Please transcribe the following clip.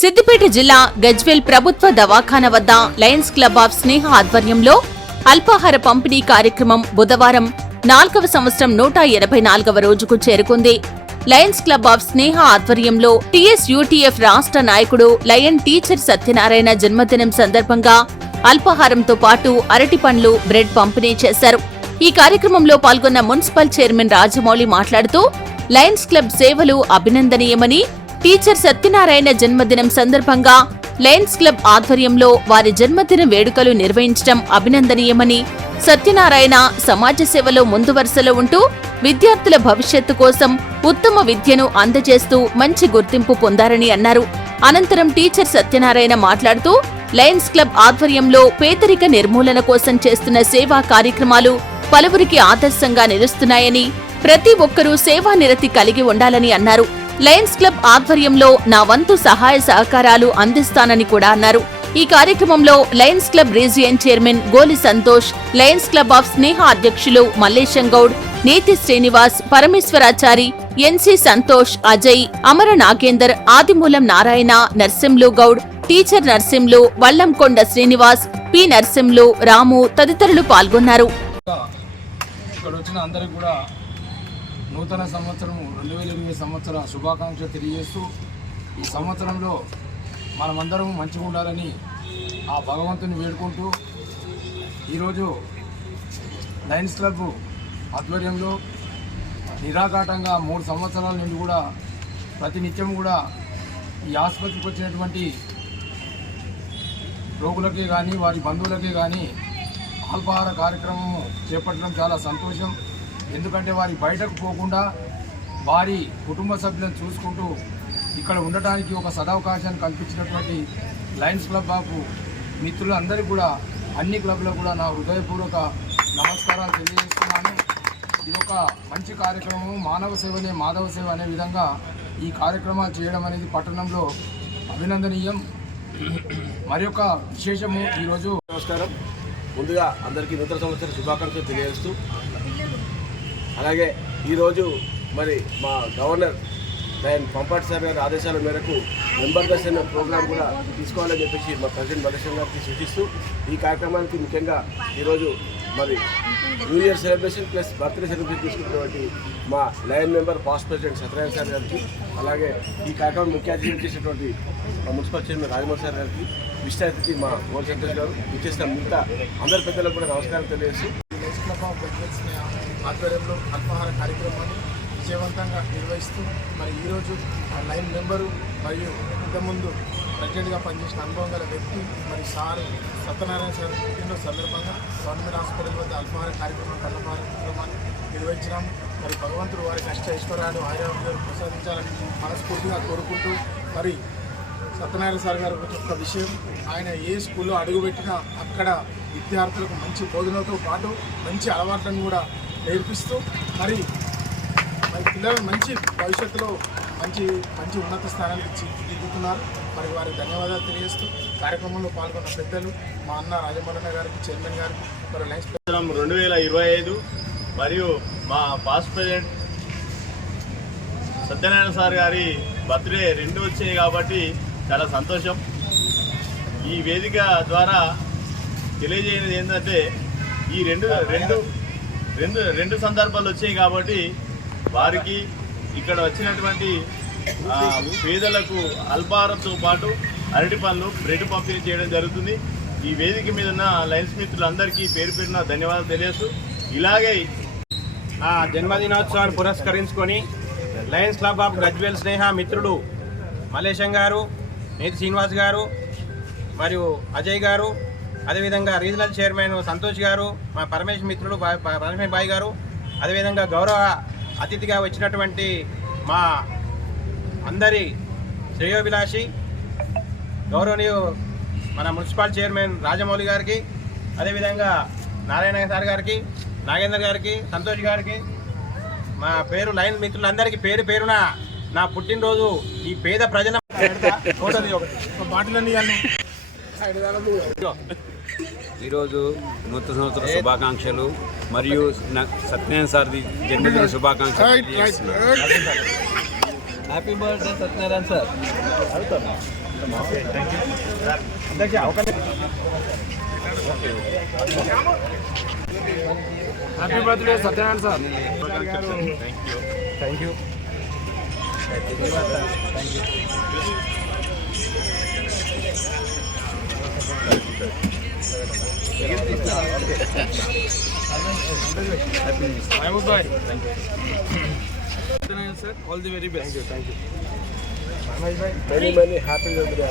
సిద్దిపేట జిల్లా గజ్వేల్ ప్రభుత్వ దవాఖాన వద్ద లయన్స్ క్లబ్ ఆఫ్ స్నేహ ఆధ్వర్యంలో అల్పాహార పంపిణీ కార్యక్రమం బుధవారం 4వ సంవత్సరం 184వ రోజుకు చేరుకుంది. లయన్స్ క్లబ్ ఆఫ్ స్నేహ ఆధ్వర్యంలో టీఎస్యూటీఎఫ్ రాష్ట్ర నాయకుడు లయన్ టీచర్ సత్యనారాయణ జన్మదినం సందర్భంగా అల్పాహారంతో పాటు అరటి పండ్లు, బ్రెడ్ పంపిణీ చేశారు. ఈ కార్యక్రమంలో పాల్గొన్న మున్సిపల్ చైర్మన్ రాజమౌళి మాట్లాడుతూ లయన్స్ క్లబ్ సేవలు అభినందనీయమని, టీచర్ సత్యనారాయణ జన్మదినం సందర్భంగా లయన్స్ క్లబ్ ఆధ్వర్యంలో వారి జన్మదిన వేడుకలు నిర్వహించడం అభినందనీయమని, సత్యనారాయణ సమాజ సేవలో ముందు వరుసలో ఉంటూ విద్యార్థుల భవిష్యత్తు కోసం ఉత్తమ విద్యను అందజేస్తూ మంచి గుర్తింపు పొందారని అన్నారు. అనంతరం టీచర్ సత్యనారాయణ మాట్లాడుతూ లయన్స్ క్లబ్ ఆధ్వర్యంలో పేదరిక నిర్మూలన కోసం చేస్తున్న సేవా కార్యక్రమాలు పలువురికి ఆదర్శంగా నిలుస్తున్నాయని, ప్రతి ఒక్కరూ సేవానిరతి కలిగి ఉండాలని అన్నారు. లయన్స్ క్లబ్ ఆధ్వర్యంలో నా వంతు సహాయ సహకారాలు అందిస్తానని కూడా అన్నారు. ఈ కార్యక్రమంలో Lions club region chairman Goli Santosh, Lions club of స్నేహ అధ్యక్షులు మల్లేశం గౌడ్, నేతి శ్రీనివాస్, పరమేశ్వరాచారి, ఎన్సి సంతోష్, అజయ్, అమర నాగేందర్, ఆదిమూలం నారాయణ, నర్సింలు గౌడ్, టీచర్ నర్సింలు, వల్లంకొండ శ్రీనివాస్, పి నర్సింలు, రాము తదితరులు పాల్గొన్నారు. నూతన సంవత్సరం 2020 సంవత్సర శుభాకాంక్షలు తెలియజేస్తూ ఈ సంవత్సరంలో మనమందరం మంచిగా ఉండాలని ఆ భగవంతుని వేడుకుంటూ ఈరోజు లయన్స్ క్లబ్ ఆధ్వర్యంలో నిరాఘాటంగా 3 సంవత్సరాల నుండి కూడా ప్రతినిత్యం కూడా ఈ ఆసుపత్రికి వచ్చినటువంటి రోగులకే కానీ వారి బంధువులకే కానీ అల్పాహార కార్యక్రమము చేపట్టడం చాలా సంతోషం. ఎందుకంటే వారి బయటకు పోకుండా వారి కుటుంబ సభ్యులను చూసుకుంటూ ఇక్కడ ఉండటానికి ఒక సదవకాశాన్ని కల్పించినటువంటి లయన్స్ క్లబ్ ఆఫ్ మిత్రులందరికీ కూడా, అన్ని క్లబ్లకు కూడా నా హృదయపూర్వక నమస్కారాలు తెలియజేస్తున్నాను. ఇది ఒక మంచి కార్యక్రమం, మానవ సేవనే మాధవ సేవ అనే విధంగా ఈ కార్యక్రమాలు చేయడం అనేది పట్టణంలో అభినందనీయం. మరి యొక్క విశేషము ఈరోజు. నమస్కారం. ముందుగా అందరికీ నూతన సంవత్సర శుభాకాంక్షలు తెలియజేస్తూ, అలాగే ఈరోజు మరి మా గవర్నర్ లయన్ పంపాటి సార్ గారి ఆదేశాల మేరకు మెంబర్ దర్శన ప్రోగ్రాం కూడా తీసుకోవాలని చెప్పేసి మా ప్రెసిడెంట్ మల్లేశం గారికి సూచిస్తూ ఈ కార్యక్రమానికి ముఖ్యంగా ఈరోజు మరి new year celebration plus birthday celebration తీసుకున్నటువంటి మా lion member past president Satyanarayana sir గారికి, అలాగే ఈ కార్యక్రమం ముఖ్య అతిథి చేసినటువంటి మా మున్సిపల్ చైర్మన్ రాజమౌళి సార్ గారికి, విశిష్ట అతిథి మా గోల్ సంతోష్ గారు ఇచ్చేసిన మిగతా అందరి పెద్దలకు కూడా నమస్కారం తెలియజేస్తూ లయన్స్ క్లబ్ ఆఫ్ గజ్వేల్ ఆధ్వర్యంలో అల్పాహార కార్యక్రమాన్ని విజయవంతంగా నిర్వహిస్తూ మరి ఈరోజు ఆ లైన్ మెంబరు మరియు ఇంతకుముందు ప్రెసిడెంట్గా పనిచేసిన అనుభవం గల వ్యక్తి మరి సార్ సత్యనారాయణ సార్ పుట్టినరోజు సందర్భంగా గవర్నమెంట్ హాస్పిటల్ వద్ద అల్పాహార కార్యక్రమాన్ని నిర్వహించినాము. మరి భగవంతుడు వారి కష్ట ఐశ్వర్యాలు ఆరోగ్యాలు ప్రసాదించాలని మనస్ఫూర్తిగా కోరుకుంటూ, మరి సత్యనారాయణ సార్ గారు ఒక విషయం, ఆయన ఏ స్కూల్లో అడుగుపెట్టినా అక్కడ విద్యార్థులకు మంచి బోధనతో పాటు మంచి అలవాట్లను కూడా నేర్పిస్తూ మరి పిల్లలు మంచి భవిష్యత్తులో మంచి ఉన్నత స్థానానికి దిగుతున్నారు. మరి వారికి ధన్యవాదాలు తెలియజేస్తూ కార్యక్రమంలో పాల్గొన్న పెద్దలు మా అన్న రాజమౌళి గారికి, చైర్మన్ గారికి, మరి లయన్స్ 2025 మరియు మా పాస్ట్ ప్రెసిడెంట్ సత్యనారాయణ సార్ గారి బర్త్డే 2 వచ్చాయి కాబట్టి చాలా సంతోషం. ఈ వేదిక ద్వారా తెలియజేయనిది ఏంటంటే ఈ రెండు సందర్భాలు వచ్చాయి కాబట్టి వారికి ఇక్కడ వచ్చినటువంటి పేదలకు అల్పాహారంతో పాటు అరటి పండ్లు, బ్రెడ్ పంపిణీ చేయడం జరుగుతుంది. ఈ వేదిక మీద ఉన్న లయన్స్ మిత్రులందరికీ పేరు పేరున ధన్యవాదాలు తెలియజేస్తూ, ఇలాగే నా జన్మదినోత్సవాన్ని పురస్కరించుకొని లయన్స్ క్లబ్ ఆఫ్ గజ్వేల్ స్నేహ మిత్రుడు మల్లేశం గారు, నేతి శ్రీనివాస్ గారు మరియు అజయ్ గారు, అదేవిధంగా రీజనల్ చైర్మన్ సంతోష్ గారు, మా పరమేశ్వర మిత్రుడు పరమేశ్వర బాయ్ గారు, అదేవిధంగా గౌరవ అతిథిగా వచ్చినటువంటి మా అందరి శ్రేయోభిలాషి గౌరవనీయు మన మున్సిపల్ చైర్మన్ రాజమౌళి గారికి, అదేవిధంగా నారాయణ సార్ గారికి, నాగేందర్ గారికి, సంతోష్ గారికి, మా పేరు లయన్ మిత్రులందరికీ పేరు పేరున నా పుట్టినరోజు ఈ పేద ప్రజల ఈరోజు నూతన సంవత్సర శుభాకాంక్షలు మరియు సత్యనారాయణ సార్ది జన్మదిన శుభాకాంక్షలు. Happy birthday Satyanarayana sir. అందరికీ అవకాశం happy birthday Satyanarayana sir. Thank you. Mahmood భాయ్ sir, all the very best. Thank you. Many happy birthday.